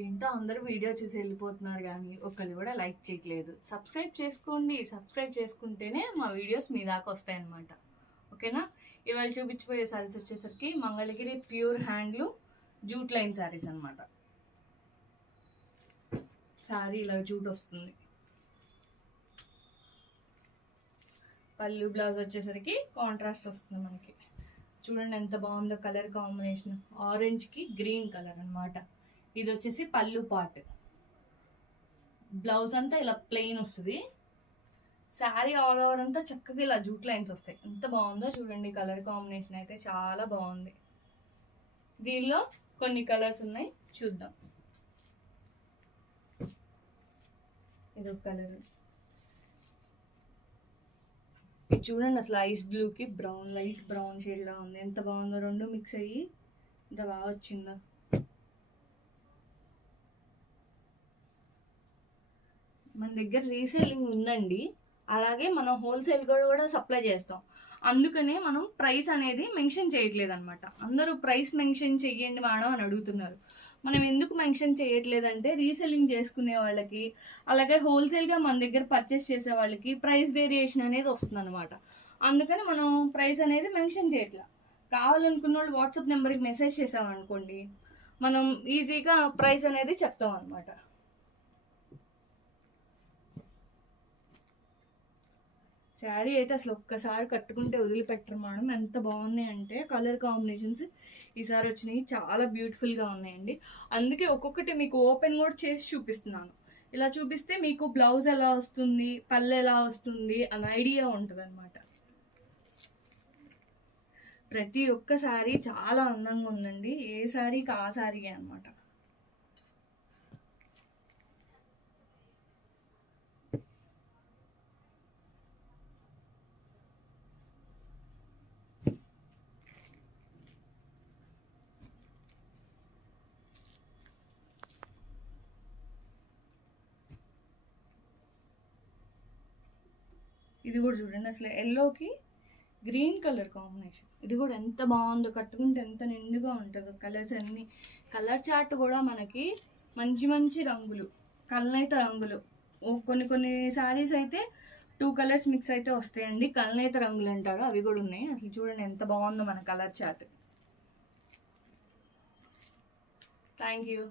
ఏంటో అందరూ వీడియో చూసి వెళ్ళిపోతున్నారు కానీ ఒక్కళ్ళు కూడా లైక్ చేయట్లేదు. సబ్స్క్రైబ్ చేసుకోండి. సబ్స్క్రైబ్ చేసుకుంటేనే మా వీడియోస్ మీ దాకా వస్తాయన్నమాట. ఓకేనా? ఇవాళ చూపించిపోయే శారీస్ వచ్చేసరికి Mangalagiri pure handloom jute line saris అనమాట. శారీ ఇలా జూట్ వస్తుంది. పళ్ళు బ్లౌజ్ వచ్చేసరికి కాంట్రాస్ట్ వస్తుంది మనకి. చూడండి ఎంత బాగుందో కలర్ కాంబినేషన్. ఆరెంజ్కి గ్రీన్ కలర్ అనమాట. ఇది వచ్చేసి పళ్ళు పార్ట్. బ్లౌజ్ అంతా ఇలా ప్లెయిన్ వస్తుంది. శారీ ఆల్ ఓవర్ అంతా చక్కగా ఇలా జూట్ లైన్స్ వస్తాయి. ఎంత బాగుందో చూడండి. కలర్ కాంబినేషన్ అయితే చాలా బాగుంది. దీనిలో కొన్ని కలర్స్ ఉన్నాయి, చూద్దాం. ఇది ఒక కలర్. ఇది చూడండి అసలు ఐస్ బ్లూకి బ్రౌన్, లైట్ బ్రౌన్ షేడ్లా ఉంది. ఎంత బాగుందో, రెండు మిక్స్ అయ్యి ఎంత బాగా వచ్చిందో. మన దగ్గర రీసేలింగ్ ఉందండి, అలాగే మనం హోల్సేల్ కూడా సప్లై చేస్తాం. అందుకనే మనం ప్రైస్ అనేది మెన్షన్ చేయట్లేదు అనమాట. అందరూ ప్రైస్ మెన్షన్ చెయ్యండి మేడం అని అడుగుతున్నారు. మనం ఎందుకు మెన్షన్ చేయట్లేదంటే రీసెల్లింగ్ చేసుకునే వాళ్ళకి, అలాగే హోల్సేల్గా మన దగ్గర పర్చేస్ చేసే వాళ్ళకి ప్రైస్ వేరియేషన్ అనేది వస్తుంది అనమాట. అందుకని మనం ప్రైస్ అనేది మెన్షన్ చేయట్లా. కావాలనుకున్న వాళ్ళు వాట్సాప్ నెంబర్కి మెసేజ్ చేసామనుకోండి, మనం ఈజీగా ప్రైస్ అనేది చెప్తాం అనమాట. శారీ అయితే అసలు ఒక్కసారి కట్టుకుంటే వదిలిపెట్టరు మేడం. ఎంత బాగున్నాయి అంటే కలర్ కాంబినేషన్స్ ఈసారి వచ్చినాయి, చాలా బ్యూటిఫుల్గా ఉన్నాయండి. అందుకే ఒక్కొక్కటి మీకు ఓపెన్ కూడా చేసి చూపిస్తున్నాను. ఇలా చూపిస్తే మీకు బ్లౌజ్ ఎలా వస్తుంది, పళ్ళు ఎలా వస్తుంది అని ఐడియా ఉంటుంది అనమాట. ప్రతి ఒక్క శారీ చాలా అందంగా ఉందండి. ఏ శారీకి ఆ శారీ అనమాట. ఇది కూడా చూడండి అసలు ఎల్లోకి గ్రీన్ కలర్ కాంబినేషన్. ఇది కూడా ఎంత బాగుందో, కట్టుకుంటే ఎంత నిండుగా ఉంటుందో. కలర్స్ అన్ని, కలర్ చార్ట్ కూడా మనకి మంచి మంచి రంగులు, కల్నేత రంగులు. కొన్ని శారీస్ అయితే 2 కలర్స్ మిక్స్ అయితే వస్తాయండి, కల్నేత రంగులు అంటారు, అవి కూడా ఉన్నాయి. అసలు చూడండి ఎంత బాగుందో మన కలర్ చార్ట్. Thank you.